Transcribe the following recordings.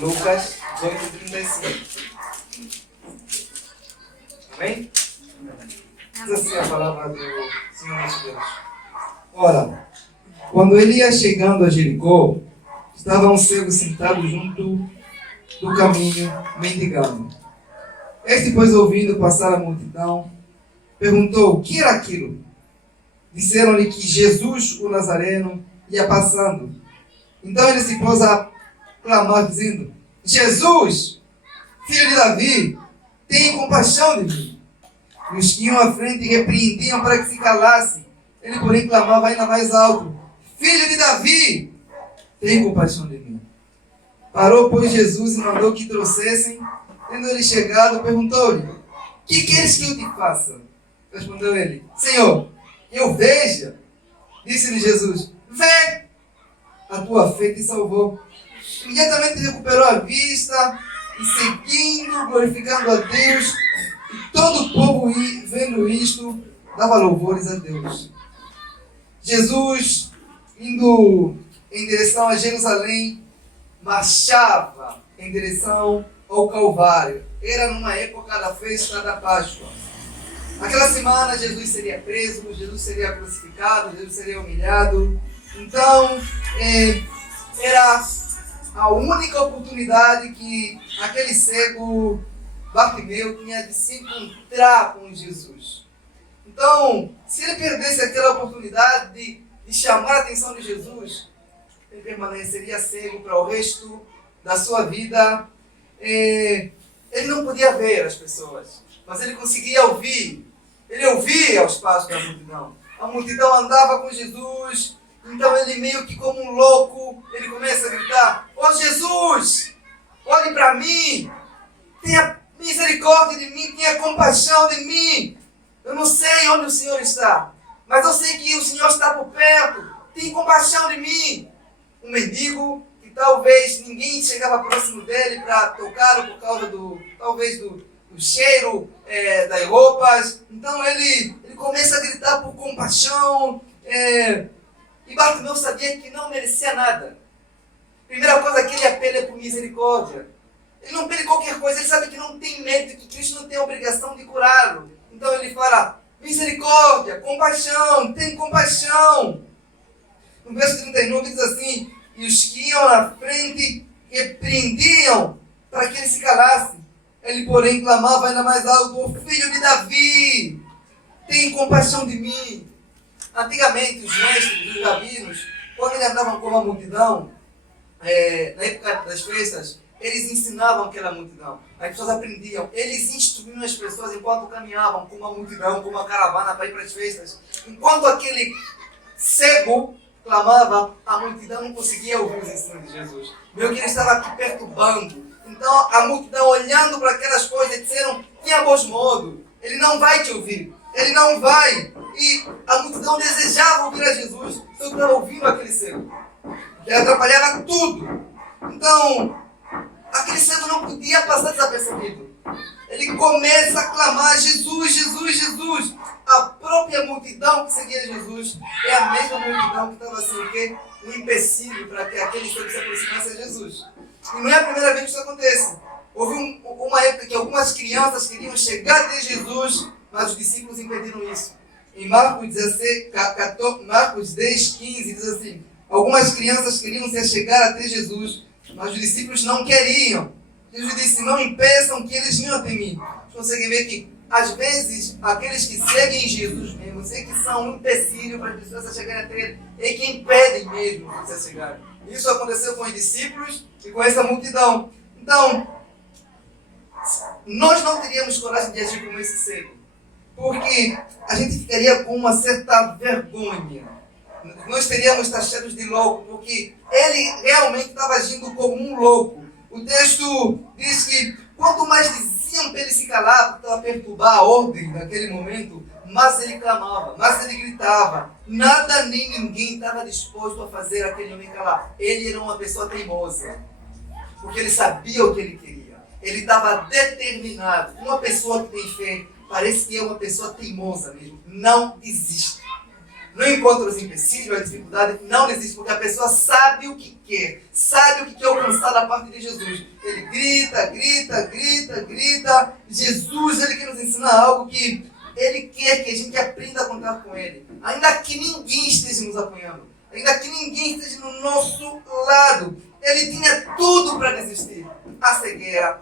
Lucas 18:35. Amém? Diz assim a palavra do Senhor nosso Deus. Ora, quando ele ia chegando a Jericó, estava um cego sentado junto do caminho, mendigando. Este, pois, ouvindo passar a multidão, perguntou o que era aquilo. Disseram-lhe que Jesus, o Nazareno, ia passando. Então ele se pôs a clamar, dizendo: Jesus, filho de Davi, tenha compaixão de mim. E os que iam à frente repreendiam para que se calasse. Ele, porém, clamava ainda mais alto: Filho de Davi, tenha compaixão de mim. Parou, pois, Jesus e mandou que trouxessem. Tendo ele chegado, perguntou-lhe: Que queres que eu te faça? Respondeu ele: Senhor, eu veja. Disse-lhe Jesus: Vê, a tua fé te salvou. Imediatamente recuperou a vista e, seguindo, glorificando a Deus, e todo o povo, vendo isto, dava louvores a Deus. Jesus, indo em direção a Jerusalém, marchava em direção ao Calvário. Era numa época da festa da Páscoa. Naquela semana Jesus seria preso, Jesus seria crucificado, Jesus seria humilhado. Então, era a única oportunidade que aquele cego Bartimeu tinha de se encontrar com Jesus. Então, se ele perdesse aquela oportunidade de chamar a atenção de Jesus, ele permaneceria cego para o resto da sua vida. Ele não podia ver as pessoas, mas ele conseguia ouvir. Ele ouvia os passos da multidão. A multidão andava com Jesus. Então ele, meio que como um louco, ele começa a gritar: Ó Jesus, olhe para mim, tenha misericórdia de mim, tenha compaixão de mim. Eu não sei onde o Senhor está, mas eu sei que o Senhor está por perto. Tenha compaixão de mim. Um mendigo que talvez ninguém chegava próximo dele para tocá-lo por causa do cheiro das roupas. Então ele começa a gritar por compaixão. E Bartimeu sabia que não merecia nada. Primeira coisa que ele apela é por misericórdia. Ele não pede qualquer coisa, ele sabe que não tem mérito, que Cristo não tem a obrigação de curá-lo. Então ele fala: misericórdia, compaixão, tem compaixão. No verso 39 diz assim: e os que iam na frente repreendiam para que ele se calasse. Ele, porém, clamava ainda mais alto: ó filho de Davi, tem compaixão de mim. Antigamente, os mestres, os rabinos, quando eles andavam com a multidão, na época das festas, eles ensinavam aquela multidão. As pessoas aprendiam. Eles instruíam as pessoas enquanto caminhavam com uma multidão, com uma caravana para ir para as festas. Enquanto aquele cego clamava, a multidão não conseguia ouvir os ensinos de Jesus. Meio que ele estava aqui perturbando. Então, a multidão, olhando para aquelas coisas, disseram: tenha bons modos, ele não vai te ouvir. Ele não vai. E a multidão desejava ouvir a Jesus, só que estava ouvindo aquele cego. Ele atrapalhava tudo. Então, aquele cego não podia passar desapercebido. Ele começa a clamar: Jesus, Jesus, Jesus. A própria multidão que seguia Jesus é a mesma multidão que estava assim, o quê? Um empecilho para que aquele cego se aproximasse a Jesus. E não é a primeira vez que isso acontece. Houve uma época que algumas crianças queriam chegar até Jesus, mas os discípulos impediram isso. Em Marcos 10:15 diz assim: algumas crianças queriam se chegar até Jesus, mas os discípulos não queriam. Jesus disse: não impeçam que eles venham até mim. Vocês conseguem ver que, às vezes, aqueles que seguem Jesus mesmo, sei que são um empecilho para as pessoas se chegarem até ele, e que impedem mesmo de se chegarem. Isso aconteceu com os discípulos e com essa multidão. Então, nós não teríamos coragem de agir como esse cego, porque a gente ficaria com uma certa vergonha. Nós teríamos taxados de louco, porque ele realmente estava agindo como um louco. O texto diz que quanto mais diziam para ele se calar, para perturbar a ordem naquele momento, mais ele clamava, mais ele gritava. Nada nem ninguém estava disposto a fazer aquele homem calar. Ele era uma pessoa teimosa, porque ele sabia o que ele queria. Ele estava determinado. Uma pessoa que tem fé parece que é uma pessoa teimosa mesmo. Não desiste. não encontra os empecilhos, a dificuldade, não desiste, porque a pessoa sabe o que quer, sabe o que quer alcançar da parte de Jesus. Ele grita, grita, grita, grita. Jesus, ele quer nos ensinar algo que ele quer que a gente aprenda a contar com ele. Ainda que ninguém esteja nos apoiando, ainda que ninguém esteja no nosso lado, ele tinha tudo para desistir. A cegueira,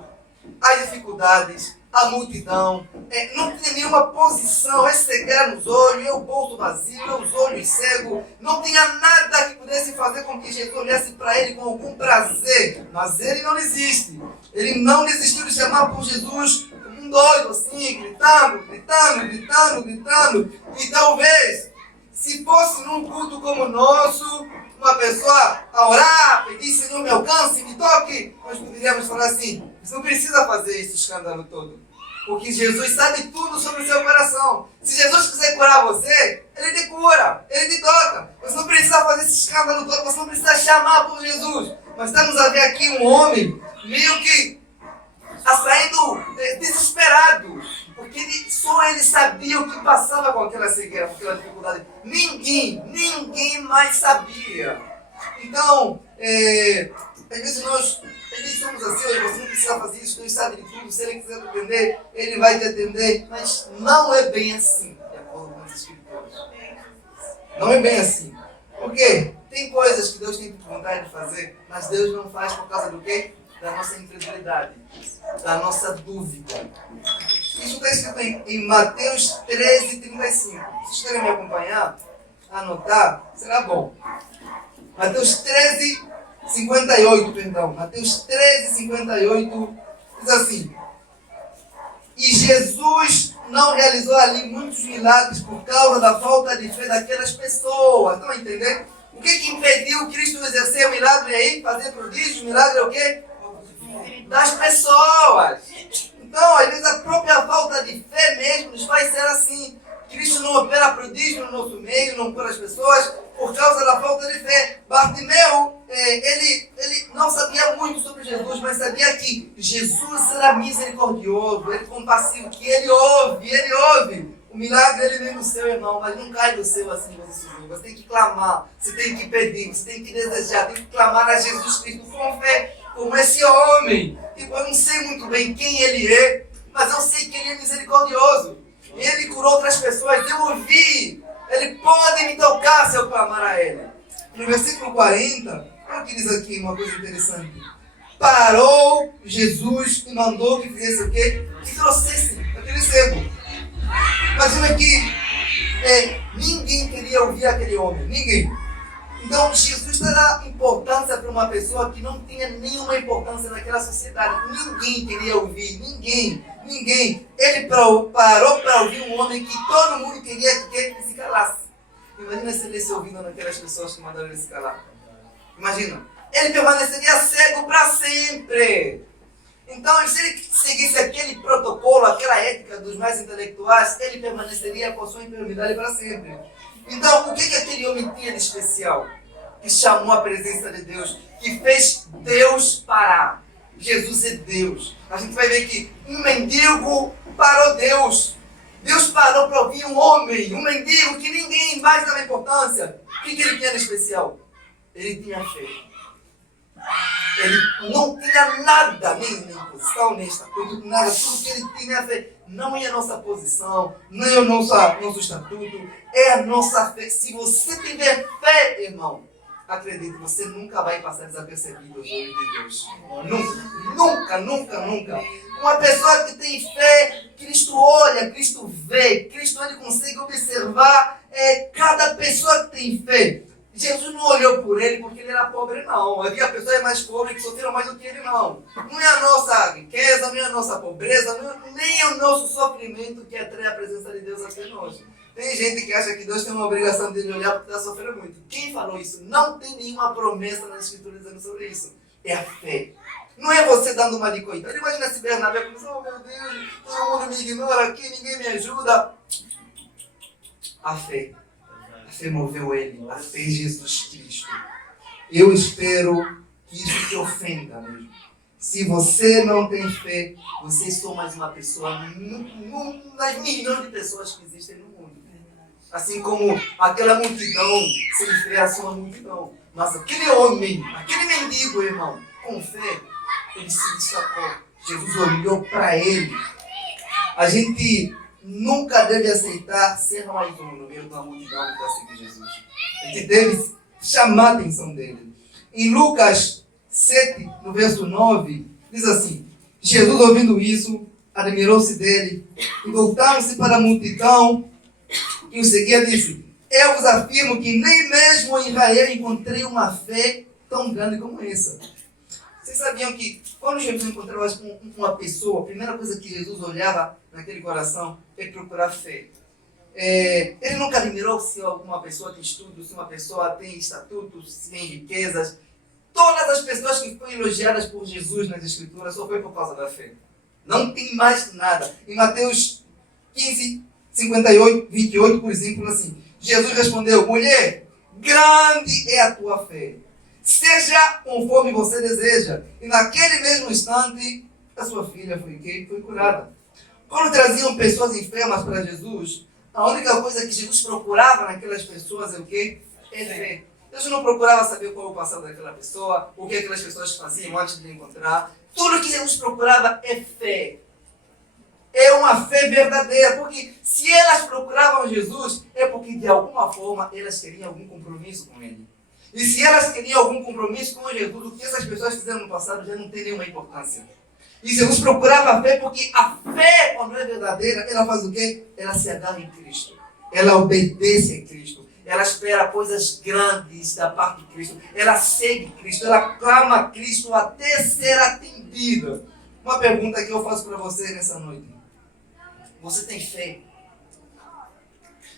as dificuldades, a multidão, não tinha nenhuma posição, cegueira nos olhos, o bolso vazio, os olhos cegos, não tinha nada que pudesse fazer com que Jesus olhasse para ele com algum prazer, mas ele não desiste. Ele não desistiu de chamar por Jesus como um doido, assim, gritando, gritando, gritando, gritando. E talvez, se fosse num culto como o nosso, uma pessoa a orar, pedir, Senhor, me alcance, me toque, nós poderíamos falar assim: você não precisa fazer esse escândalo todo, porque Jesus sabe tudo sobre o seu coração. Se Jesus quiser curar você, ele te cura, ele te toca. Você não precisa fazer esse escândalo todo, você não precisa chamar por Jesus. Mas estamos a ver aqui um homem meio que saindo desesperado, porque só ele sabia o que passava com aquela cegueira, com aquela dificuldade. Ninguém mais sabia. Então, às vezes nós somos assim: olha, você não precisa fazer isso, Deus sabe de tudo, se ele quiser te atender, ele vai te atender. Mas não é bem assim, de acordo com as Escrituras. Não é bem assim. Por quê? Tem coisas que Deus tem vontade de fazer, mas Deus não faz por causa do quê? Da nossa incredulidade, da nossa dúvida. Isso está escrito em Mateus 13:35. Se vocês querem me acompanhar, anotar, será bom. Mateus 13:58, perdão. Mateus 13:58 diz assim: e Jesus não realizou ali muitos milagres por causa da falta de fé daquelas pessoas. Estão a entender? O que impediu Cristo exercer o milagre aí? Fazer prodígios? Milagre é o quê? Das pessoas. Então, às vezes a própria falta de fé mesmo nos faz ser assim. Cristo não opera prodígio no nosso meio, não cura as pessoas por causa da falta de fé. Bartimeu, ele não sabia muito sobre Jesus, mas sabia que Jesus era misericordioso, ele compassivo, que ele ouve. O milagre ele vem do céu, irmão, mas não cai do céu assim você subiu. Você tem que clamar, você tem que pedir, você tem que desejar, tem que clamar a Jesus Cristo com fé, como esse homem. Tipo, eu não sei muito bem quem ele é, mas eu sei que ele é misericordioso. Ele curou outras pessoas, eu ouvi. Ele pode me tocar se eu clamar a ele. No versículo 40, olha o que diz aqui, uma coisa interessante. Parou Jesus e mandou que fizesse o quê? Que trouxesse aquele cego. Imagina que ninguém queria ouvir aquele homem, ninguém. Então Jesus dá importância para uma pessoa que não tinha nenhuma importância naquela sociedade. Ninguém queria ouvir, ninguém. Ele parou para ouvir um homem que todo mundo queria que se calasse. Imagina se ele se ouvindo naquelas pessoas que mandaram ele se calar. Imagina, ele permaneceria cego para sempre. Então, se ele seguisse aquele protocolo, aquela ética dos mais intelectuais, ele permaneceria com a sua enfermidade para sempre. Então, o que aquele homem tinha de especial? Que chamou a presença de Deus, que fez Deus parar. Jesus é Deus. A gente vai ver que um mendigo parou Deus. Deus parou para ouvir um homem, um mendigo que ninguém mais dava importância. O que ele tinha de especial? Ele tinha fé. Ele não tinha nada, nem posição, nem estatuto, nada. Tudo que ele tinha fé. Não é a nossa posição, não é o nosso estatuto, é a nossa fé. Se você tiver fé, irmão, acredite, você nunca vai passar desapercebido aos olhos de Deus. Nunca. Uma pessoa que tem fé, Cristo olha, Cristo vê, Cristo ele consegue observar cada pessoa que tem fé. Jesus não olhou por ele porque ele era pobre, não. Havia pessoas mais pobres que sofreram mais do que ele, não. Não é a nossa riqueza, não é a nossa pobreza, nem é o nosso sofrimento que atrai a presença de Deus até nós. Tem gente que acha que Deus tem uma obrigação de olhar porque está sofrendo muito. Quem falou isso? Não tem nenhuma promessa na Escritura dizendo sobre isso. É a fé. Não é você dando uma de coitado. Imagina se Bernabé começou: oh meu Deus, todo mundo me ignora aqui, ninguém me ajuda. A fé. A fé moveu ele, a fé em Jesus Cristo. Eu espero que isso te ofenda mesmo. Se você não tem fé, você é só mais uma pessoa das milhões de pessoas que existem no mundo. Assim como aquela multidão sem fé era só uma multidão. Mas aquele homem, aquele mendigo, irmão, com fé, ele se destacou. Jesus olhou para ele. A gente nunca deve aceitar ser mais um no meio de uma multidão que está seguindo Jesus. A gente deve chamar a atenção dele. Em Lucas 7, no verso 9, diz assim: Jesus, ouvindo isso, admirou-se dele e, voltando-se para a multidão que o seguia, disse: eu vos afirmo que nem mesmo em Israel encontrei uma fé tão grande como essa. Vocês sabiam que quando Jesus encontrava com uma pessoa, a primeira coisa que Jesus olhava naquele coração é procurar fé. Ele nunca admirou se alguma pessoa tem estudo, se uma pessoa tem estatutos, se tem riquezas. Todas as pessoas que foram elogiadas por Jesus nas Escrituras só foi por causa da fé. Não tem mais nada. Em Mateus 15, 58, 28, por exemplo, assim, Jesus respondeu: mulher, grande é a tua fé. Seja conforme você deseja. E naquele mesmo instante, a sua filha foi curada. Quando traziam pessoas enfermas para Jesus, a única coisa que Jesus procurava naquelas pessoas é o quê? É fé. Jesus não procurava saber qual é o passado daquela pessoa, o que aquelas pessoas faziam antes de encontrar. Tudo que Jesus procurava é fé. É uma fé verdadeira, porque se elas procuravam Jesus, é porque de alguma forma elas queriam algum compromisso com Ele. E se elas queriam algum compromisso com Jesus, o que essas pessoas fizeram no passado já não tem nenhuma importância. E Jesus procurava a fé porque a fé, quando é verdadeira, ela faz o quê? Ela se agarra em Cristo. Ela obedece a Cristo. Ela espera coisas grandes da parte de Cristo. Ela segue Cristo. Ela clama a Cristo até ser atendida. Uma pergunta que eu faço para você nessa noite. Você tem fé?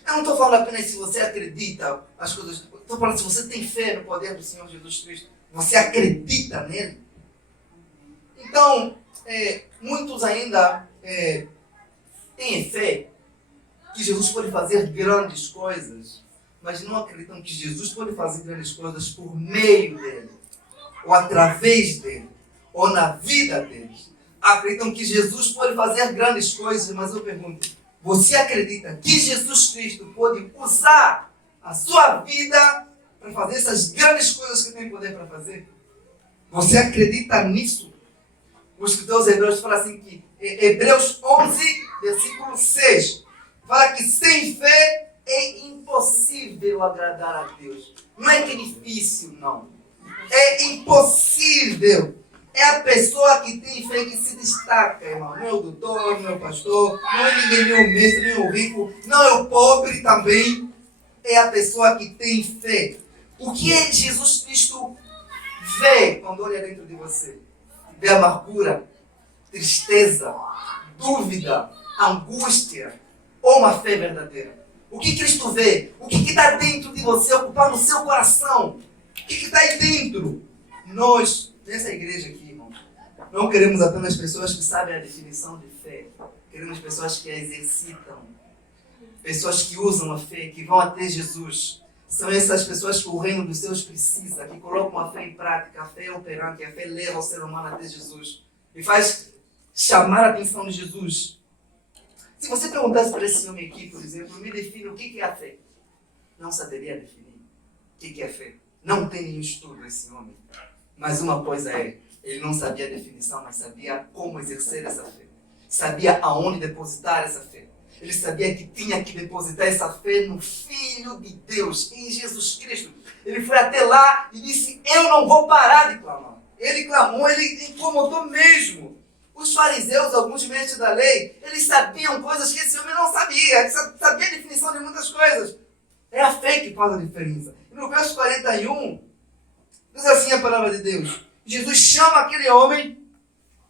Eu não estou falando apenas se você acredita as coisas. Estou falando se você tem fé no poder do Senhor Jesus Cristo. Você acredita nele? Então, muitos ainda têm fé que Jesus pode fazer grandes coisas, mas não acreditam que Jesus pode fazer grandes coisas por meio dele, ou através dele, ou na vida deles. Acreditam que Jesus pode fazer grandes coisas, mas eu pergunto, você acredita que Jesus Cristo pode usar a sua vida para fazer essas grandes coisas que tem poder para fazer? Você acredita nisso? O escritor aos Hebreus fala assim que Hebreus 11, versículo 6, fala que sem fé é impossível agradar a Deus. Não é que é difícil, não. É impossível. É a pessoa que tem fé que se destaca, irmão. Não é o doutor, não é o pastor, não é ninguém, nem o mestre, nem o rico, não é o pobre também. É a pessoa que tem fé. O que é Jesus Cristo vê quando olha dentro de você? Vê amargura, tristeza, dúvida, angústia ou uma fé verdadeira? O que Cristo vê? O que está dentro de você, ocupando o seu coração? O que está aí dentro? Nós, nessa igreja aqui, irmão, não queremos apenas pessoas que sabem a definição de fé. Queremos pessoas que a exercitam. Pessoas que usam a fé, que vão até Jesus. São essas pessoas que o reino dos céus precisa, que colocam a fé em prática, a fé operante, a fé leva o ser humano até Jesus. E faz chamar a atenção de Jesus. Se você perguntasse para esse homem aqui, por exemplo, me define o que é a fé. Não saberia definir o que é a fé. Não tem nenhum estudo esse homem. Mas uma coisa é, ele não sabia a definição, mas sabia como exercer essa fé. Sabia aonde depositar essa fé. Ele sabia que tinha que depositar essa fé no Filho de Deus, em Jesus Cristo. Ele foi até lá e disse, eu não vou parar de clamar. Ele clamou, ele incomodou mesmo. Os fariseus, alguns mestres da lei, eles sabiam coisas que esse homem não sabia. Ele sabia a definição de muitas coisas. É a fé que faz a diferença. E no verso 41, diz assim a palavra de Deus. Jesus chama aquele homem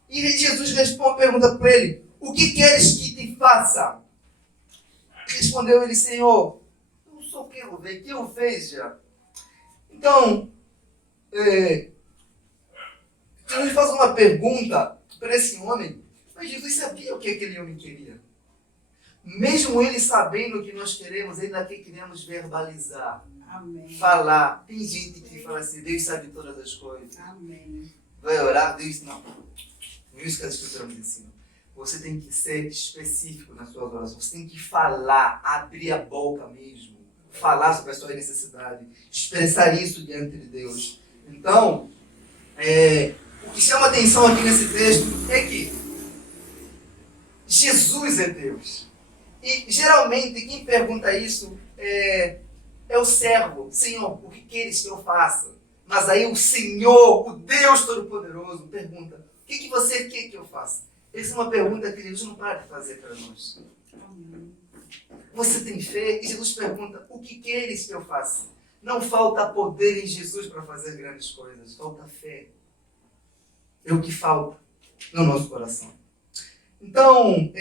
e Jesus pergunta para ele, o que queres que te faça? Respondeu ele, Senhor, eu só quero ver, que eu veja. Então, Jesus faz uma pergunta para esse homem, mas Jesus sabia o que aquele homem queria. Mesmo ele sabendo o que nós queremos, ainda que queremos verbalizar, Amém. falar. Tem gente que fala assim, Deus sabe todas as coisas. Amém. Vai orar, Deus não. Não é isso que as escrituras nos ensinam. você tem que ser específico nas suas orações. Você tem que falar, abrir a boca mesmo. Falar sobre a sua necessidade. Expressar isso diante de Deus. Então, o que chama atenção aqui nesse texto é que Jesus é Deus. E geralmente quem pergunta isso é o servo. Senhor, o que queres que eu faça? Mas aí o Senhor, o Deus Todo-Poderoso, pergunta: o que você quer que eu faça? Essa é uma pergunta que Jesus não para de fazer para nós. Você tem fé? E Jesus pergunta: o que queres que eu faça? Não falta poder em Jesus para fazer grandes coisas. Falta fé. É o que falta no nosso coração. Então,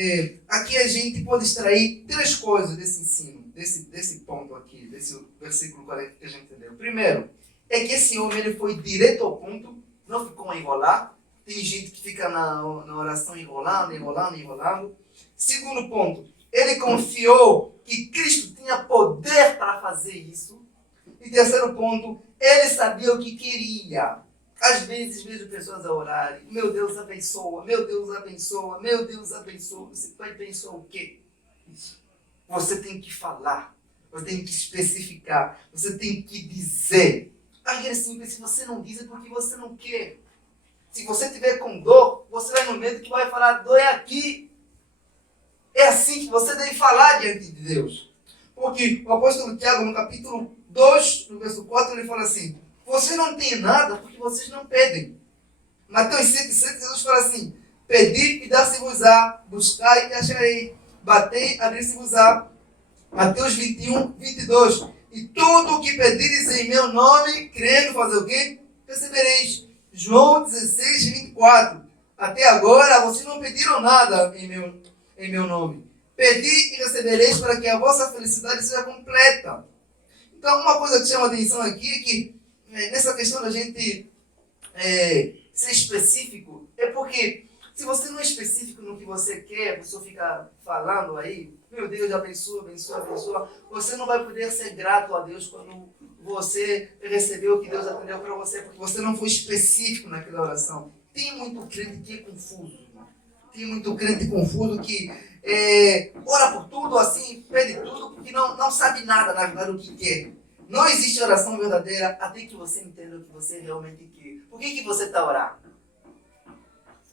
aqui a gente pode extrair 3 coisas desse ensino, desse ponto aqui, desse versículo 40 que a gente entendeu. Primeiro, é que esse homem ele foi direto ao ponto, não ficou a enrolar. Tem gente que fica na oração enrolando. Segundo ponto, ele confiou que Cristo tinha poder para fazer isso. E terceiro ponto, ele sabia o que queria. Às vezes vejo pessoas a orarem: meu Deus abençoa, meu Deus abençoa, meu Deus abençoa. Você vai abençoar o quê? Você tem que falar, você tem que especificar, você tem que dizer. Aí é simples: se você não diz é porque você não quer. Se você tiver com dor, você vai no médico que vai falar: dor é aqui. É assim que você deve falar diante de Deus. Porque o apóstolo Tiago, no capítulo 2, no verso 4, ele fala assim: vocês não têm nada porque vocês não pedem. Mateus 7,7, Jesus fala assim: pedi e dar-se-vos-á, buscai e acharei, batei, abrir-se-vos-á. Mateus 21:22, e tudo o que pedires em meu nome, crendo, fazer o quê? Recebereis. João 16:24, até agora vocês não pediram nada em meu nome. Pedi e recebereis para que a vossa felicidade seja completa. Então, uma coisa que chama atenção aqui é que nessa questão da gente ser específico, é porque se você não é específico no que você quer, você fica falando aí: meu Deus, abençoa, abençoa, abençoa, você não vai poder ser grato a Deus quando você recebeu o que Deus atendeu para você, porque você não foi específico naquela oração. Tem muito crente que é confuso, irmão. Tem muito crente confuso que ora por tudo, assim, pede tudo, porque não sabe nada, na verdade, o que quer. Não existe oração verdadeira até que você entenda o que você realmente quer. Por que você está orando?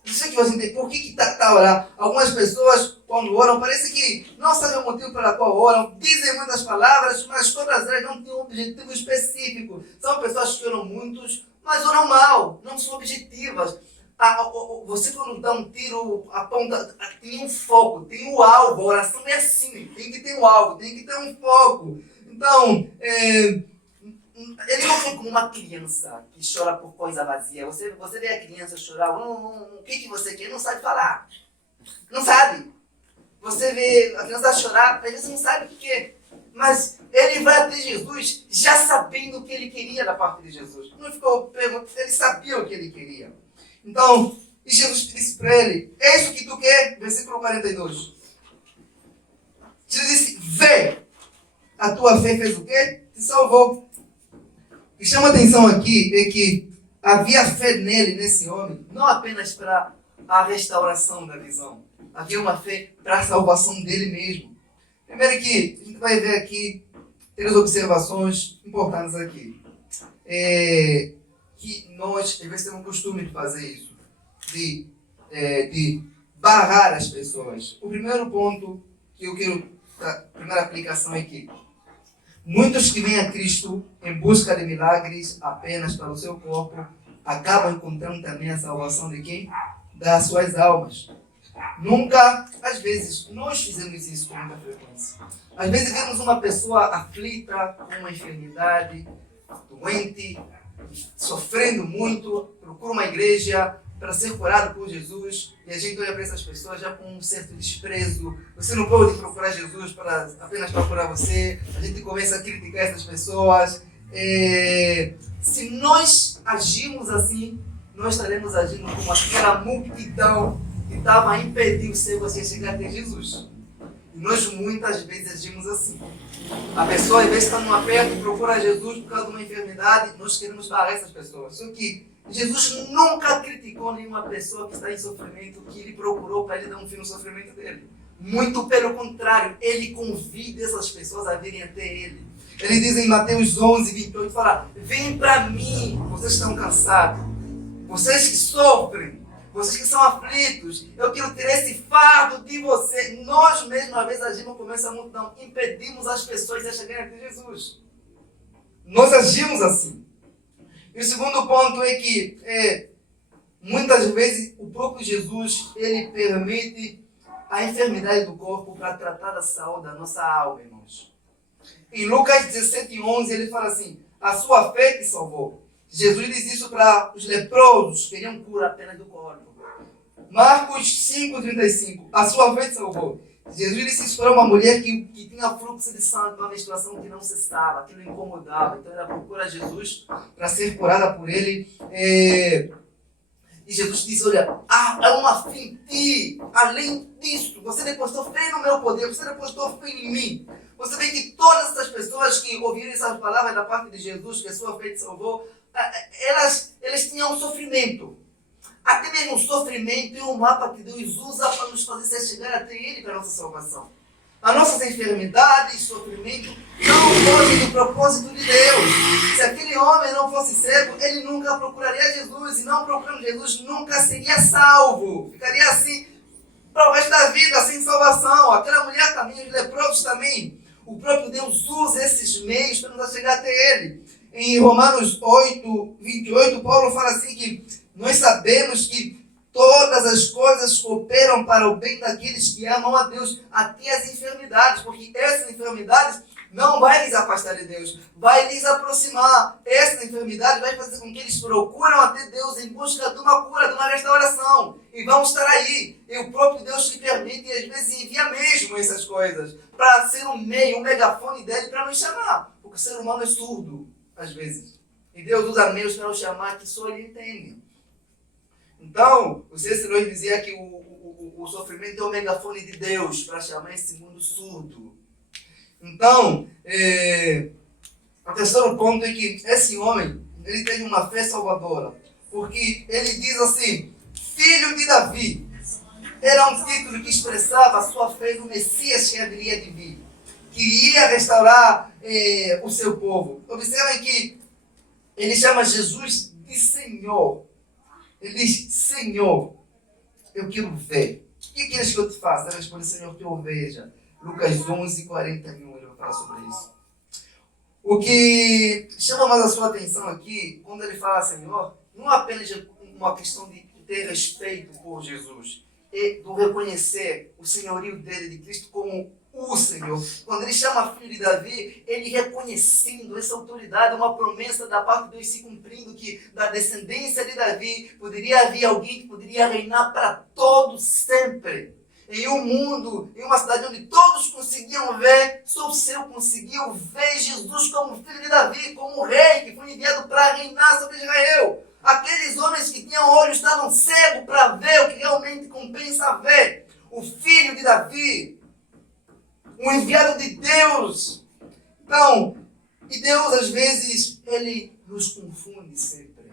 Isso é que você entende. Por que está orando? Algumas pessoas, quando oram, parece que não sabem o motivo pela qual oram, dizem muitas palavras, mas todas elas não têm um objetivo específico. São pessoas que oram muitos, mas oram mal, não são objetivas. Você, quando dá um tiro, aponta, tem um foco, tem um alvo. A oração é assim, tem que ter um alvo, tem que ter um foco. Então, ele não foi como uma criança que chora por coisa vazia. Você vê a criança chorar: o que você quer? Não sabe falar. Não sabe. Você vê a criança chorar, às vezes não sabe o que quer. Mas ele vai até Jesus já sabendo o que ele queria da parte de Jesus. Não ficou perguntando, ele sabia o que ele queria. Então, e Jesus disse para ele: é isso que tu quer? Versículo 42. Jesus disse: vê, a tua fé fez o quê? Te salvou. O que chama atenção aqui é que havia fé nele, nesse homem, não apenas para a restauração da visão. Havia uma fé para a salvação dele mesmo. Primeiro que a gente vai ver aqui 3 observações importantes aqui. Que nós, às vezes, temos o costume de fazer isso, de barrar as pessoas. O primeiro ponto que eu quero, a primeira aplicação é que muitos que vêm a Cristo em busca de milagres apenas para o seu corpo, acabam encontrando também a salvação de quem? Das suas almas. Nunca, às vezes, nós fizemos isso com muita frequência. Às vezes vemos uma pessoa aflita, com uma enfermidade, doente, sofrendo muito, procura uma igreja para ser curado por Jesus, e a gente olha para essas pessoas já com um certo desprezo. Você não pode procurar Jesus apenas para curar você. A gente começa a criticar essas pessoas. Se nós agirmos assim, nós estaremos agindo como aquela multidão que estava a impedir o seu você chegar até Jesus. E nós muitas vezes agimos assim. A pessoa, às vezes, está num aperto, procura Jesus por causa de uma enfermidade, nós queremos barrar essas pessoas. Só que Jesus nunca criticou nenhuma pessoa que está em sofrimento, que ele procurou para ele dar um fim no sofrimento dele. Muito pelo contrário, ele convida essas pessoas a virem até ele. Ele diz em Mateus 11:28, fala: vem para mim, vocês estão cansados, vocês que sofrem, vocês que são aflitos, eu quero ter esse fardo de você. Nós mesmo, às vezes, agimos como essa multidão, impedimos as pessoas de chegarem até Jesus. Nós agimos assim. E o segundo ponto é que, muitas vezes, o próprio Jesus, ele permite a enfermidade do corpo para tratar da saúde da nossa alma, irmãos. Em Lucas 17:11, ele fala assim: a sua fé te salvou. Jesus diz isso para os leprosos, que queriam cura apenas do corpo. Marcos 5:35, a sua fé te salvou. Jesus disse isso para uma mulher que tinha fluxo de sangue, uma menstruação que não cessava, que não incomodava. Então ela procura Jesus para ser curada por ele. E Jesus diz: olha, há uma fé em ti. Além disso, você depositou fé no meu poder, você depositou fé em mim. Você vê que todas essas pessoas que ouviram essas palavras da parte de Jesus, que a sua fé te salvou, elas tinham sofrimento. Até mesmo o sofrimento é um mapa que Deus usa para nos fazer chegar até Ele para a nossa salvação. As nossas enfermidades e sofrimento não fogem do propósito de Deus. Se aquele homem não fosse cego, ele nunca procuraria Jesus. E não procurando Jesus, nunca seria salvo. Ficaria assim para o resto da vida, sem salvação. Aquela mulher também, os leprosos também. O próprio Deus usa esses meios para nos chegar até Ele. Em Romanos 8:28, Paulo fala assim que nós sabemos que todas as coisas cooperam para o bem daqueles que amam a Deus, até as enfermidades, porque essas enfermidades não vai lhes afastar de Deus, vai lhes aproximar. Essa enfermidade vai fazer com que eles procuram até Deus em busca de uma cura, de uma restauração, e vão estar aí. E o próprio Deus te permite, e às vezes envia mesmo essas coisas, para ser um meio, um megafone dele para nos chamar, porque o ser humano é surdo, às vezes. E Deus usa meios para nos chamar que só Ele entende. Então, o C.S. Lewis dizia que o sofrimento é o megafone de Deus para chamar esse mundo surdo. Então, o terceiro ponto é que esse homem, ele teve uma fé salvadora. Porque ele diz assim: filho de Davi. Era um título que expressava a sua fé no Messias que haveria de vir, que iria restaurar o seu povo. Observem que ele chama Jesus de Senhor. Ele diz: Senhor, eu quero ver. O que queres que eu te faça? Ele responde: Senhor, que eu veja. Lucas 11:41, ele vai falar sobre isso. O que chama mais a sua atenção aqui, quando ele fala Senhor, não é apenas uma questão de ter respeito por Jesus, é do reconhecer o senhorio dele, de Cristo, como o Senhor. Quando ele chama filho de Davi, ele reconhecendo essa autoridade, uma promessa da parte de Deus se cumprindo, que da descendência de Davi poderia haver alguém que poderia reinar para todos sempre. Em um mundo, em uma cidade onde todos conseguiam ver, só o céu conseguiu ver Jesus como filho de Davi, como rei que foi enviado para reinar sobre Israel. Aqueles homens que tinham olhos estavam cegos para ver o que realmente compensa ver. O filho de Davi, um enviado de Deus. Então, e Deus às vezes, ele nos confunde sempre.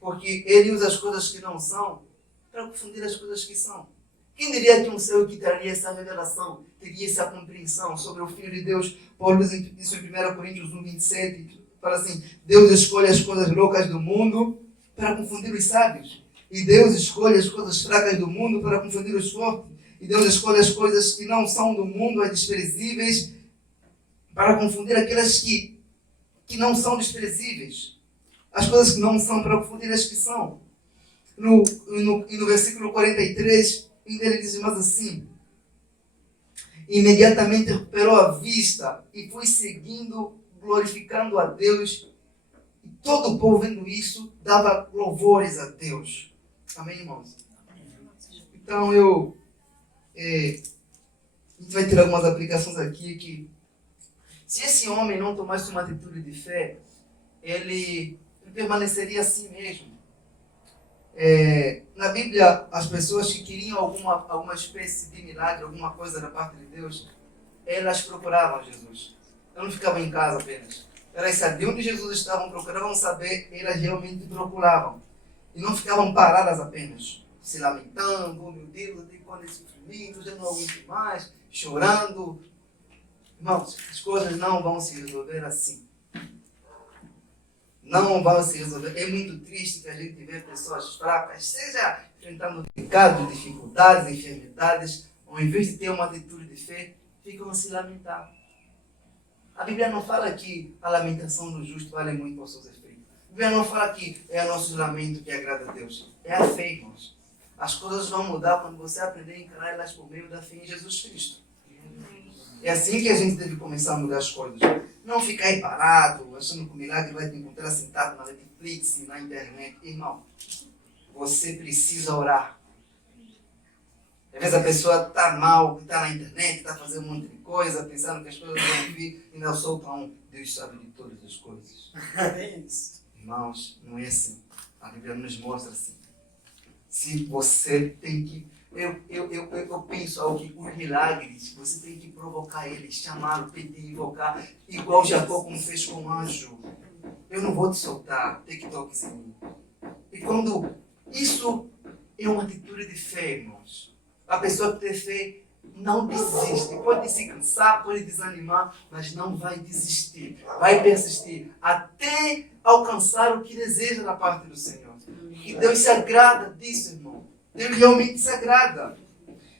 Porque ele usa as coisas que não são para confundir as coisas que são. Quem diria que um ser que teria essa revelação, teria essa compreensão sobre o Filho de Deus? Paulo diz isso em 1 Coríntios 1:27, fala assim: Deus escolhe as coisas loucas do mundo para confundir os sábios. E Deus escolhe as coisas fracas do mundo para confundir os fortes. E Deus escolhe as coisas que não são do mundo, as desprezíveis, para confundir aquelas que não são desprezíveis. As coisas que não são para confundir as que são. No versículo 43, ele diz mais assim: imediatamente recuperou a vista e foi seguindo, glorificando a Deus. E todo o povo, vendo isso, dava louvores a Deus. Amém, irmãos? Então, a gente vai ter algumas aplicações aqui que, se esse homem não tomasse uma atitude de fé, ele permaneceria assim mesmo. Na Bíblia, as pessoas que queriam alguma espécie de milagre, alguma coisa da parte de Deus, elas procuravam Jesus. Elas não ficavam em casa apenas. Elas sabiam onde Jesus estava, procuravam saber, elas realmente procuravam. E não ficavam paradas apenas, se lamentando, oh meu Deus, eu tenho que pôr nesse sofrimento, já não aguento mais, chorando. Irmãos, as coisas não vão se resolver assim. Não vão se resolver. É muito triste que a gente vê pessoas fracas, seja enfrentando pecados, dificuldades, enfermidades, ao invés de ter uma atitude de fé, ficam a se lamentar. A Bíblia não fala que a lamentação do justo vale muito por seus efeitos. A Bíblia não fala que é o nosso lamento que agrada a Deus. É a fé, irmãos. As coisas vão mudar quando você aprender a encarar elas por meio da fé em Jesus Cristo. É assim que a gente deve começar a mudar as coisas. Não ficar aí parado, achando que o milagre vai te encontrar sentado na Netflix, na internet. Irmão, você precisa orar. Às vezes a pessoa está mal, está na internet, está fazendo um monte de coisa, pensando que as coisas vão vir e não soltam. Deus sabe de todas as coisas. É isso. Irmãos, não é assim. A Bíblia nos mostra assim. Se você tem que... Eu penso algo que os milagres, você tem que provocar eles, chamá-lo, pedir, invocar, igual Jacó como fez com o anjo. Eu não vou te soltar, TikToks em mim. E quando isso é uma atitude de fé, irmãos. A pessoa que tem fé não desiste. Pode se cansar, pode desanimar, mas não vai desistir. Vai persistir até alcançar o que deseja da parte do Senhor. E Deus se agrada disso, irmão. Deus realmente se agrada.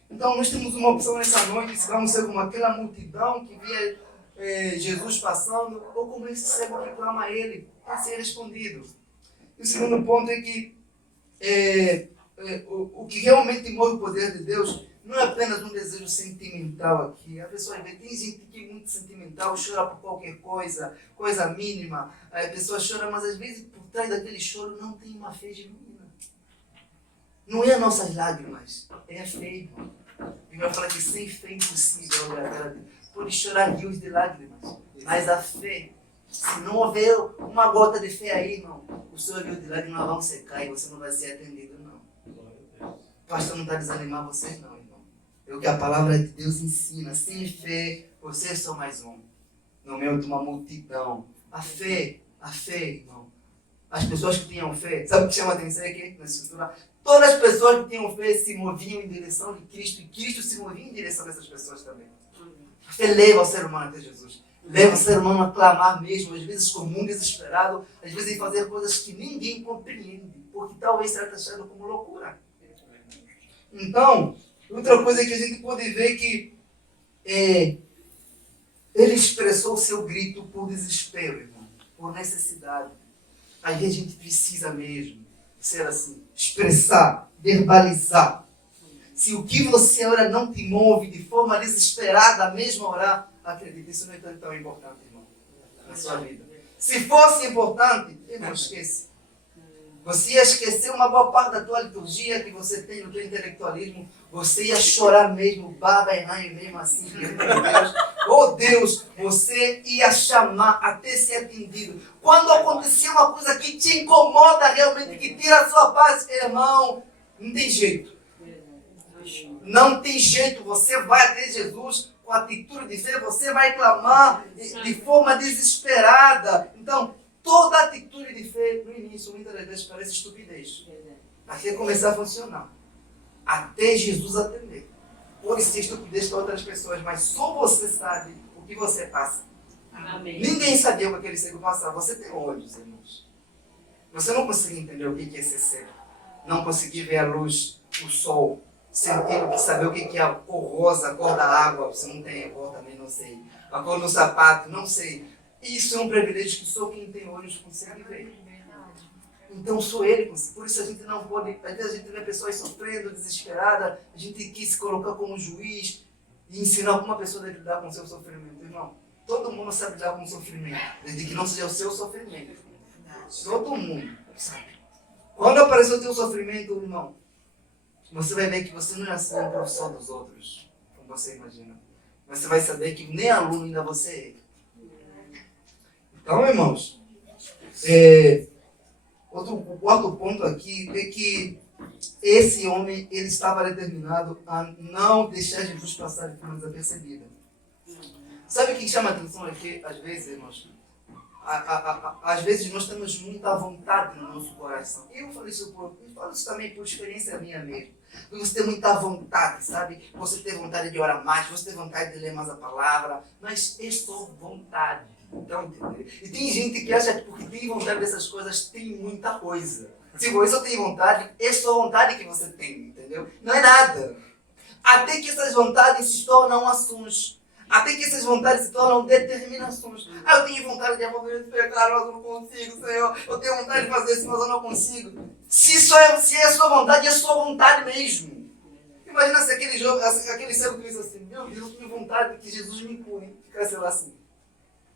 Então nós temos uma opção nessa noite, se vamos ser como aquela multidão que via Jesus passando, ou como esse cego que clama a Ele, para ser respondido. E o segundo ponto é que o que realmente move o poder de Deus não é apenas um desejo sentimental aqui. A pessoa vê, tem gente que é muito sentimental, chora por qualquer coisa, coisa mínima. A pessoa chora, mas às vezes por trás daquele choro não tem uma fé genuína. Não é as nossas lágrimas, é a fé, irmão. E vai falar que sem fé é impossível agradar a Deus. Pode chorar rios de lágrimas, mas a fé, se não houver uma gota de fé aí, irmão, o seu rio de lágrimas vão secar e você não vai ser atendido, não. O pastor não está desanimando vocês, não, irmão. É o que a palavra de Deus ensina. Sem fé, vocês são mais um. No meio de uma multidão. A fé, irmão. As pessoas que tinham fé, sabe o que chama a atenção aqui na escritura? Todas as pessoas que tinham fé se moviam em direção de Cristo e Cristo se movia em direção dessas pessoas também. A fé leva o ser humano até Jesus. Leva o ser humano a clamar mesmo, às vezes comum, desesperado, às vezes em fazer coisas que ninguém compreende, porque talvez seja taxado como loucura. Então, outra coisa que a gente pode ver que ele expressou o seu grito por desespero, irmão, por necessidade. Às vezes a gente precisa mesmo ser assim, expressar, verbalizar. Se o que você ora não te move de forma desesperada, mesmo orar, acredite, isso não é tão importante, irmão, na sua vida. Se fosse importante, irmão, esquece. Você ia esquecer uma boa parte da tua liturgia que você tem no teu intelectualismo. Você ia chorar mesmo, baba e mesmo assim, meu Deus. Oh Deus, você ia chamar até ser atendido. Quando acontecer uma coisa que te incomoda realmente, que tira a sua paz, irmão, não tem jeito. Não tem jeito, você vai até Jesus com atitude de fé, você vai clamar de forma desesperada. Então, toda atitude de fé, no início, muitas vezes parece estupidez. Até começar a funcionar. Até Jesus atender. Pode ser estupidez para outras pessoas, mas só você sabe o que você passa. Amém. Ninguém sabia o que aquele cego passava. Você tem olhos, irmãos. Você não conseguia entender o que é ser cego. Não conseguia ver a luz, o sol. Sentir, saber o que é a cor rosa, a cor da água. Você não tem a cor também, não sei. A cor do sapato, não sei. Isso é um privilégio que só quem tem olhos consegue ver. Então só ele consegue. Por isso a gente não pode... Às vezes a gente vê pessoas sofrendo, desesperada. A gente quis se colocar como juiz e ensinar como uma pessoa deve lidar com o seu sofrimento. Irmão, todo mundo sabe lidar com o sofrimento. Desde que não seja o seu sofrimento. Todo mundo sabe. Quando aparecer o teu sofrimento, irmão, você vai ver que você não é assim um professor dos outros, como você imagina. Você vai saber que nem aluno ainda você é. Então, irmãos, o quarto ponto aqui é que esse homem ele estava determinado a não deixar Jesus passar de forma desapercebida. Sabe o que chama a atenção aqui, às vezes, irmãos? às vezes nós temos muita vontade no nosso coração. Eu falo isso também por experiência minha mesmo. Você tem muita vontade, sabe? Você tem vontade de orar mais, você tem vontade de ler mais a palavra, mas é só vontade. Então, entendeu? E tem gente que acha que porque tem vontade dessas coisas, tem muita coisa. Se você só tem vontade, é só vontade que você tem, entendeu? Não é nada. Até que essas vontades se tornam ações. Até que essas vontades se tornam determinações. Eu tenho vontade de amor de pecar, mas eu não consigo, Senhor. Eu tenho vontade de fazer isso, mas eu não consigo. Se é a sua vontade mesmo. Imagina se aquele cego que diz assim, meu Deus, eu tenho vontade de que Jesus me cure. Ficasse lá assim.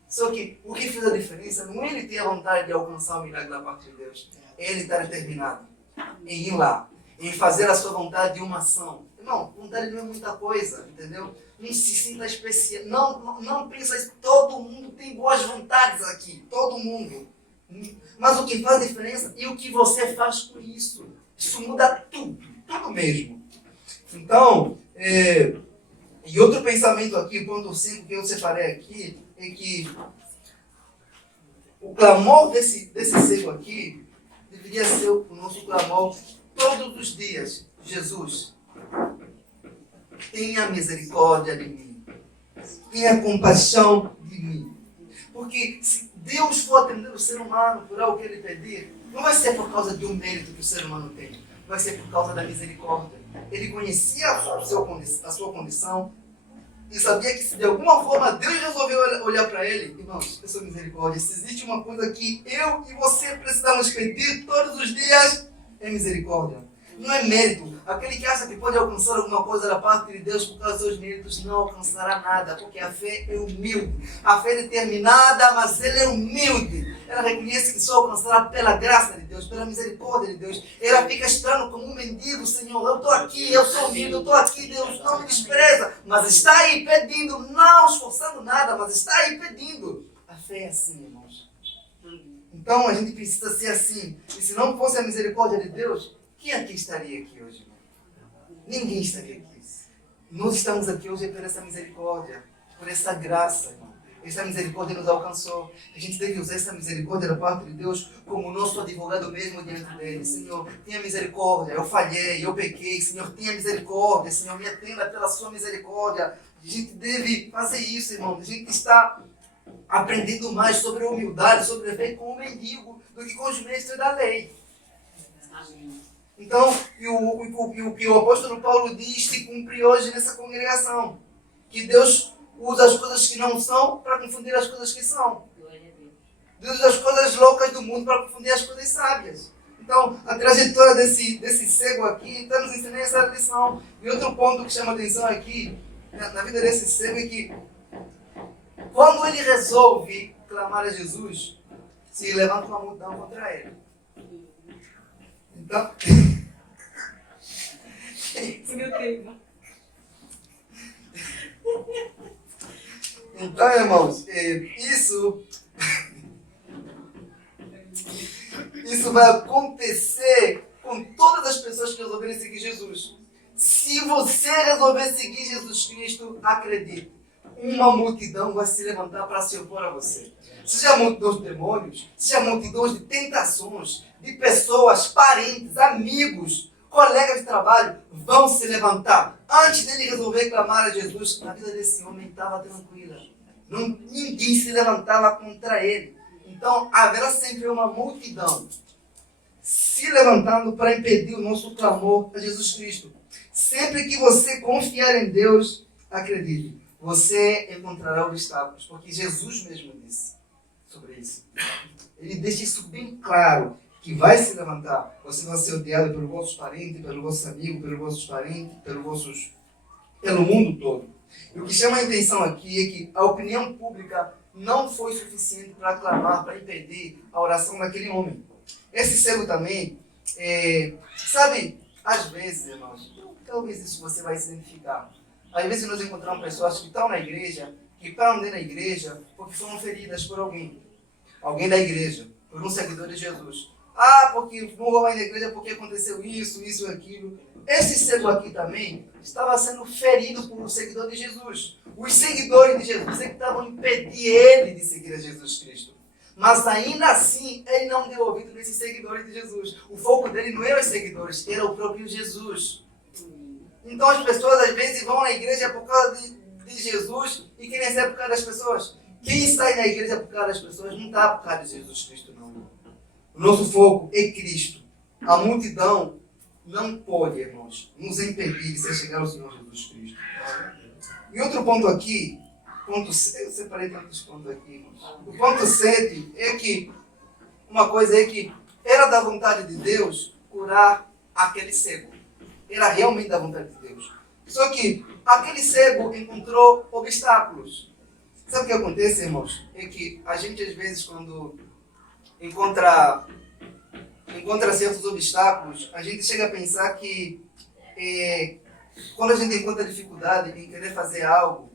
Só que o que fez a diferença não é ele ter a vontade de alcançar o milagre da parte de Deus. É ele estar determinado em ir lá, em fazer a sua vontade uma ação. Irmão, vontade não é muita coisa, entendeu? Não se sinta especial. Não pensa isso. Todo mundo tem boas vontades aqui. Todo mundo. Mas o que faz a diferença é o que você faz com isso. Isso muda tudo. Tudo mesmo. Então, e outro pensamento aqui, o ponto 5 que eu separei aqui, é que o clamor desse cego aqui deveria ser o nosso clamor todos os dias. Jesus, tenha misericórdia de mim. Tenha compaixão de mim. Porque se Deus for atender o ser humano por algo que ele pedir, não vai ser por causa de um mérito que o ser humano tem. Vai ser por causa da misericórdia. Ele conhecia a sua condição e sabia que se de alguma forma Deus resolveu olhar para ele, irmãos, eu sou misericórdia. Se existe uma coisa que eu e você precisamos pedir todos os dias, é misericórdia. Não é mérito. Aquele que acha que pode alcançar alguma coisa da parte de Deus por causa dos seus méritos não alcançará nada, porque a fé é humilde. A fé é determinada, mas ela é humilde. Ela reconhece que só alcançará pela graça de Deus, pela misericórdia de Deus. Ela fica estando como um mendigo, Senhor, eu estou aqui, eu sou humilde, eu estou aqui, Deus não me despreza. Mas está aí pedindo, não esforçando nada, mas está aí pedindo. A fé é assim, irmãos. Então a gente precisa ser assim. E se não fosse a misericórdia de Deus, quem aqui estaria aqui hoje? Ninguém estaria aqui. Nós estamos aqui hoje por essa misericórdia, por essa graça, irmão. Essa misericórdia nos alcançou. A gente deve usar essa misericórdia da parte de Deus como nosso advogado mesmo diante dele. Senhor, tenha misericórdia. Eu falhei, eu pequei. Senhor, tenha misericórdia. Senhor, me atenda pela sua misericórdia. A gente deve fazer isso, irmão. A gente está aprendendo mais sobre a humildade, sobre a fé com o mendigo do que com os mestres da lei. Amém. Então, o que o apóstolo Paulo diz se cumpre hoje nessa congregação. Que Deus usa as coisas que não são para confundir as coisas que são. Deus usa as coisas loucas do mundo para confundir as coisas sábias. Então, a trajetória desse cego aqui está nos ensinando essa lição. E outro ponto que chama atenção aqui, na vida desse cego, é que quando ele resolve clamar a Jesus, se levanta uma multidão contra ele. Então, então, irmãos, isso vai acontecer com todas as pessoas que resolverem seguir Jesus. Se você resolver seguir Jesus Cristo, acredite, uma multidão vai se levantar para se opor a você. Seja multidões de demônios, seja multidões de tentações, de pessoas, parentes, amigos, colegas de trabalho, vão se levantar. Antes dele resolver clamar a Jesus, a vida desse homem estava tranquila. Ninguém se levantava contra ele. Então, haverá sempre uma multidão se levantando para impedir o nosso clamor a Jesus Cristo. Sempre que você confiar em Deus, acredite, você encontrará obstáculos, porque Jesus mesmo disse sobre isso. Ele deixa isso bem claro, que vai se levantar. Você vai ser odiado pelos vossos parentes, pelos vossos amigos, pelos vossos parentes, pelo mundo todo. E o que chama a atenção aqui é que a opinião pública não foi suficiente para aclamar, para impedir a oração daquele homem. Esse cego também, sabe, às vezes, irmãos, talvez isso você vai se identificar. Às vezes nós encontramos pessoas que estão na igreja, que param dentro da igreja porque foram feridas por alguém da igreja, por um seguidor de Jesus. Porque não vou mais na igreja porque aconteceu isso e aquilo. Esse cego aqui também estava sendo ferido por um seguidor de Jesus. Os seguidores de Jesus é que estavam impedindo ele de seguir a Jesus Cristo. Mas ainda assim, ele não deu ouvido nesses seguidores de Jesus. O foco dele não era os seguidores, era o próprio Jesus. Então as pessoas às vezes vão na igreja por causa de Jesus e querem ser por causa das pessoas. Quem sai na igreja por causa das pessoas não está por causa de Jesus Cristo, não. O nosso foco é Cristo. A multidão não pode, irmãos, nos impedir de chegar ao Senhor Jesus Cristo. E outro ponto aqui, eu separei tantos pontos aqui, irmãos. O ponto 7 é que, uma coisa é que era da vontade de Deus curar aquele cego. Era realmente da vontade de Deus. Só que aquele cego encontrou obstáculos. Sabe o que acontece, irmãos? É que a gente, às vezes, quando encontra certos obstáculos, a gente chega a pensar que quando a gente encontra dificuldade em querer fazer algo,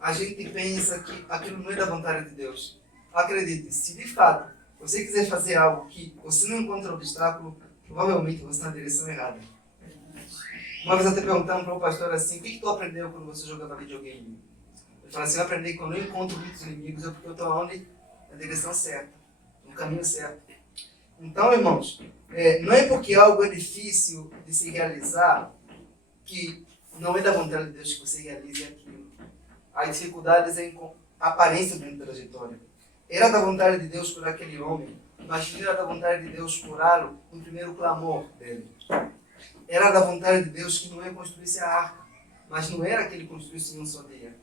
a gente pensa que aquilo não é da vontade de Deus. Acredite, se de fato você quiser fazer algo que você não encontra obstáculo, provavelmente você está na direção errada. Uma vez até perguntando para o pastor assim, o que tu aprendeu quando você jogava videogame? Ele falou assim, eu aprendi que quando eu encontro muitos inimigos é porque eu estou onde? Na direção certa, no caminho certo. Então, irmãos, não é porque algo é difícil de se realizar que não é da vontade de Deus que você realize aquilo. As dificuldades em aparência durante a trajetória. Era da vontade de Deus curar aquele homem, mas era da vontade de Deus curá-lo no primeiro clamor dele. Era da vontade de Deus que Noé construísse a arca, mas não era que ele construísse em um só dia.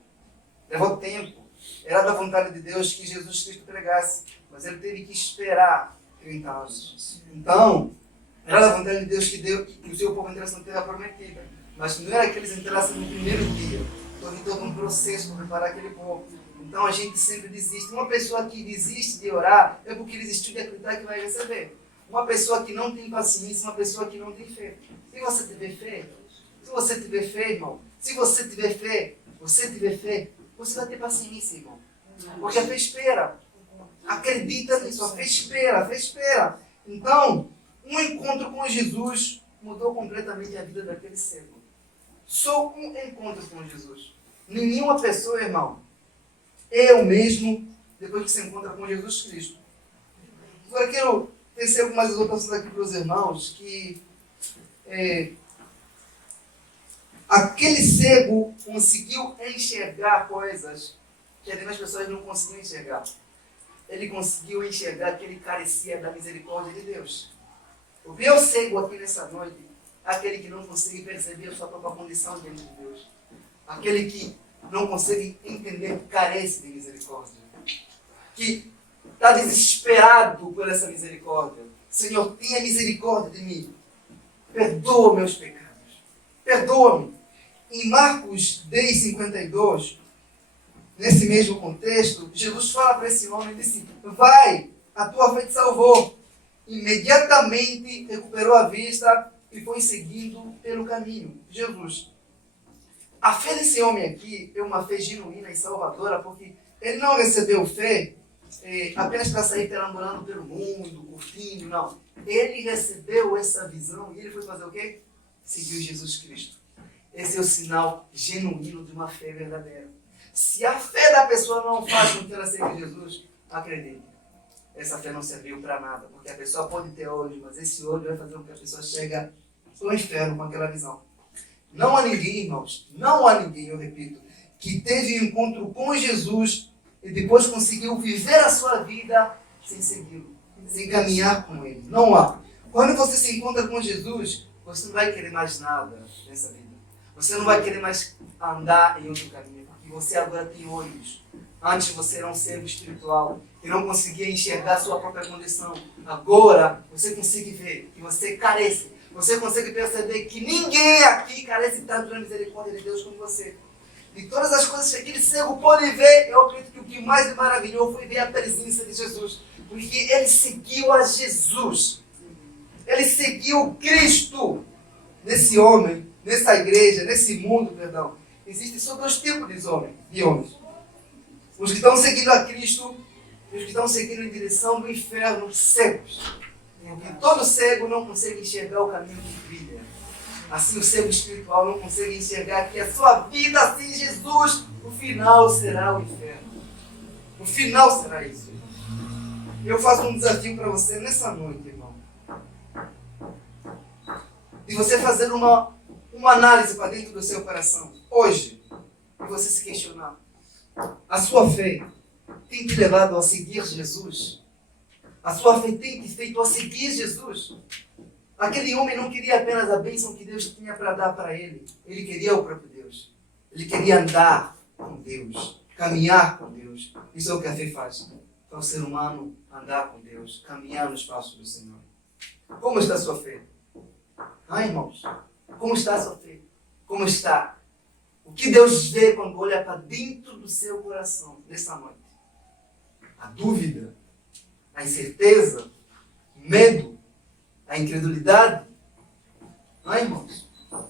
Levou tempo. Era da vontade de Deus que Jesus Cristo pregasse, mas ele teve que esperar 30 anos. Então, era da vontade de Deus que o seu povo entrasse na terra prometida, mas não era que eles entrassem no primeiro dia. Houve todo um processo para preparar aquele povo. Então a gente sempre desiste. Uma pessoa que desiste de orar é porque desistiu de acreditar que vai receber. Uma pessoa que não tem paciência, uma pessoa que não tem fé. Se você tiver fé, irmão, se você tiver fé, você vai ter paciência, irmão. Porque a fé espera. Acredita nisso, a fé espera. Então, um encontro com Jesus mudou completamente a vida daquele cego. Só um encontro com Jesus. Nenhuma pessoa, irmão, é o mesmo depois que se encontra com Jesus Cristo. Agora eu quero tecer algumas exortações aqui para os irmãos que aquele cego conseguiu enxergar coisas que as demais pessoas não conseguiam enxergar. Ele conseguiu enxergar que ele carecia da misericórdia de Deus. O meu cego aqui nessa noite é aquele que não consegue perceber a sua própria condição diante de Deus. Aquele que não consegue entender que carece de misericórdia. Que está desesperado por essa misericórdia. Senhor, tenha misericórdia de mim. Perdoa meus pecados. Perdoa-me. Em Marcos 10:52, nesse mesmo contexto, Jesus fala para esse homem e disse: vai, a tua fé te salvou. Imediatamente recuperou a vista e foi seguindo pelo caminho de Jesus. A fé desse homem aqui é uma fé genuína e salvadora, porque ele não recebeu fé apenas para sair perambulando pelo mundo, curtindo, não. Ele recebeu essa visão e ele foi fazer o quê? Seguiu Jesus Cristo. Esse é o sinal genuíno de uma fé verdadeira. Se a fé da pessoa não faz com que ela siga Jesus, acredite, essa fé não serviu para nada, porque a pessoa pode ter olhos, mas esse olho vai fazer com que a pessoa chegue ao inferno com aquela visão. Não há ninguém, irmãos, eu repito, que teve um encontro com Jesus e depois conseguiu viver a sua vida sem segui-lo, sem caminhar com ele. Não há. Quando você se encontra com Jesus, você não vai querer mais nada nessa vida. Você não vai querer mais andar em outro caminho, porque você agora tem olhos. Antes você era um ser espiritual e não conseguia enxergar a sua própria condição. Agora você consegue ver que você carece. Você consegue perceber que ninguém aqui carece tanto da misericórdia de Deus como você. De todas as coisas que aquele cego pôde ver, eu acredito que o que mais me maravilhou foi ver a presença de Jesus. Porque ele seguiu a Jesus. Ele seguiu Cristo. Nesse homem, nessa igreja, nesse mundo, perdão, existem só dois tipos de homens. Os que estão seguindo a Cristo e os que estão seguindo em direção do inferno, cegos. E todo cego não consegue enxergar o caminho que trilha. Assim o cego espiritual não consegue enxergar que a sua vida sem Jesus, o final será o inferno. O final será isso. Eu faço um desafio para você nessa noite, irmão. De você fazer uma análise para dentro do seu coração, hoje, e você se questionar. A sua fé tem te levado a seguir Jesus? A sua fé tem te feito a seguir Jesus? Aquele homem não queria apenas a bênção que Deus tinha para dar para ele. Ele queria o próprio Deus. Ele queria andar com Deus, caminhar com Deus. Isso é o que a fé faz. Para o ser humano andar com Deus, caminhar nos passos do Senhor. Como está a sua fé? Irmãos, como está a sua fé? Como está? O que Deus vê quando olha para dentro do seu coração nessa noite? A dúvida, a incerteza, o medo, a incredulidade? Irmãos,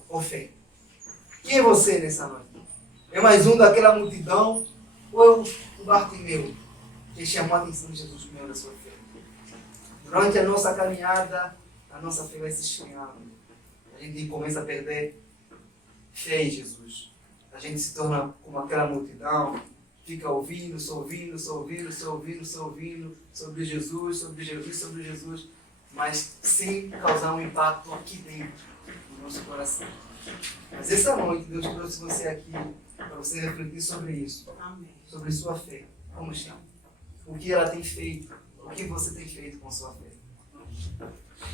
ou fé? Quem é você nessa noite? É mais um daquela multidão ou é o Bartimeu que chamou a atenção de Jesus por meio da sua fé? Durante a nossa caminhada, a nossa fé vai se esfriando. A gente começa a perder fé em Jesus. A gente se torna como aquela multidão, fica ouvindo, só ouvindo sobre Jesus, sobre Jesus, sobre Jesus, mas sem causar um impacto aqui dentro do nosso coração. Mas essa noite Deus trouxe você aqui para você refletir sobre isso. Amém. Sobre sua fé. Como está? O que ela tem feito? O que você tem feito com sua fé?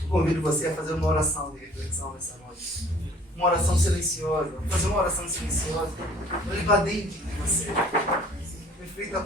Eu convido você a fazer uma oração de reflexão nessa noite. Uma oração silenciosa. Fazer uma oração silenciosa. Olhe para dentro de você. Reflita